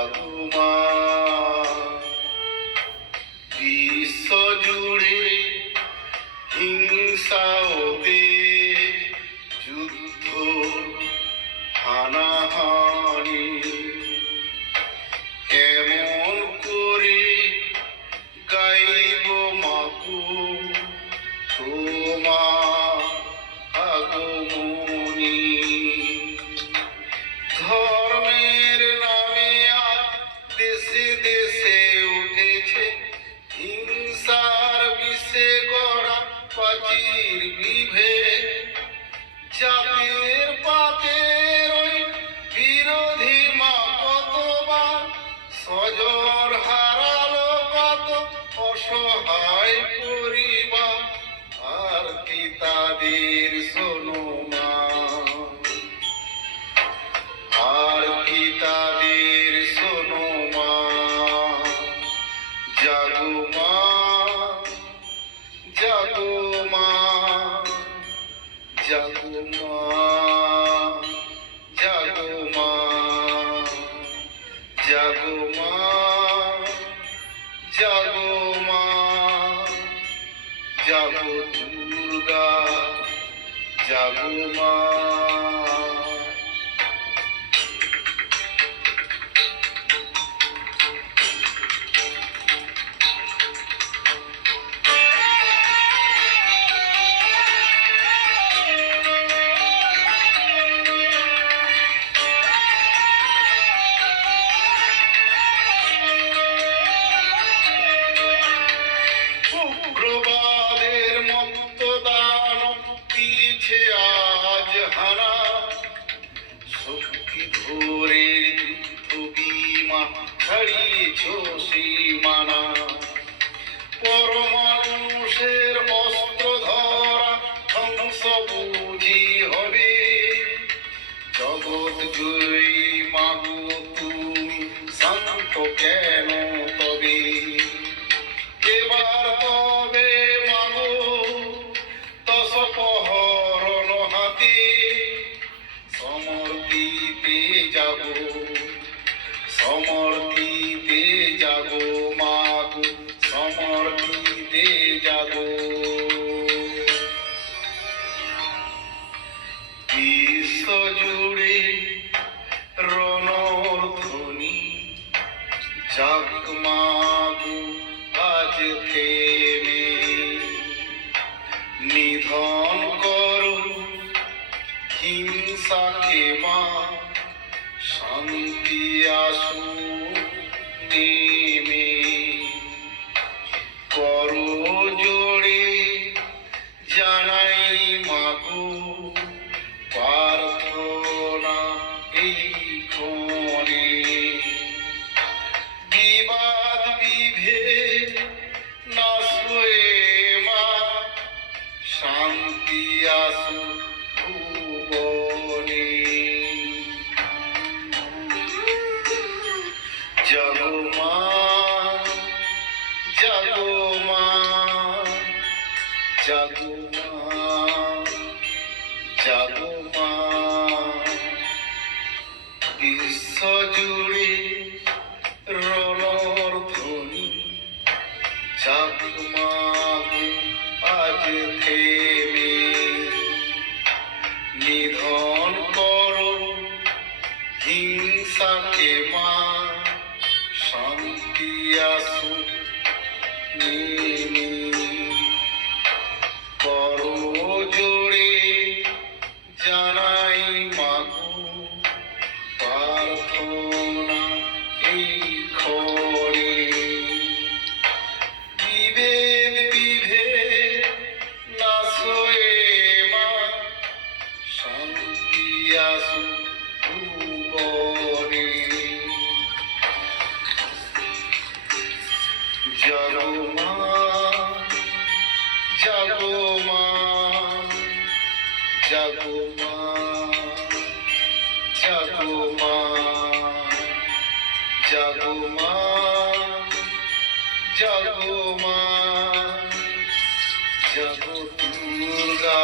জাগুমা বিশ্ব জুড়ে হিংসা ও দেশ যুদ্ধ হানাহানি কেমন করে গাইব মাগো তোমার আগমনী। ধর্মের নামে আজ দেশে দেশে উঠেছে হিংসার বিষে গড়া প্রাচীর বিভেদ। জাতের পাতের ওই বিরোধী মা কতবার সজর হারালো কত অসহায় পরিবার। আর কি তাদের শোনো মা, আর কি তাদের শোনো মা। জাগো মা, জাগো মা, জাগো মা, জাগো মা, জাগো মা, জাগো মা, জাগো দুর্গা, জাগো মা। উগ্রবাদের মন্তদান দিয়েছে আজ হানা। শক্তি ধরে যুদ্ধ বিমান ছাড়িয়েছ সীমানা। পরমাণুষের অস্ত্র ধরা ধ্বংস বুঝি হবে। জগৎ জয়ী মাগো তুমি শান্ত কেন তবে। এবার তবে মাগো দশপহরণ হাতে সমর দিতে যাব, সমর দিতে যাব মাগো, সমর দিতে যাব। বিশ্ব জুড়ে রণর ধ্বনি জাগ মাগো আজ থেমে। নিধন করো হিংসাকে মা, শান্তি আসু নেমে। করো জোড়ে জানাই মাগো প্রার্থনা এই ক্ষণে। বিবাদ বিভেদ নাশ হয়ে মা, শান্তি আসু ভুবনে। জাগো মা, জাগো মা, জাগো মা, জাগো মা। বিশ্ব জুড়ে রণর ধ্বনি জাগ মাগো আজ থেমে। নিধন করো হিংসাকে মা, শান্তি আসু নেমে। করো জোড়ে জানাই মাগো প্রার্থনা এই ক্ষণে। বিভেদ বিভেদ নাশ হয়ে মা, শান্তি আসু ভুবনে। জাগো মা, জাগো মা, জাগো মা, জাগো মা, জাগো মা, জাগো মা, জাগো দুর্গা।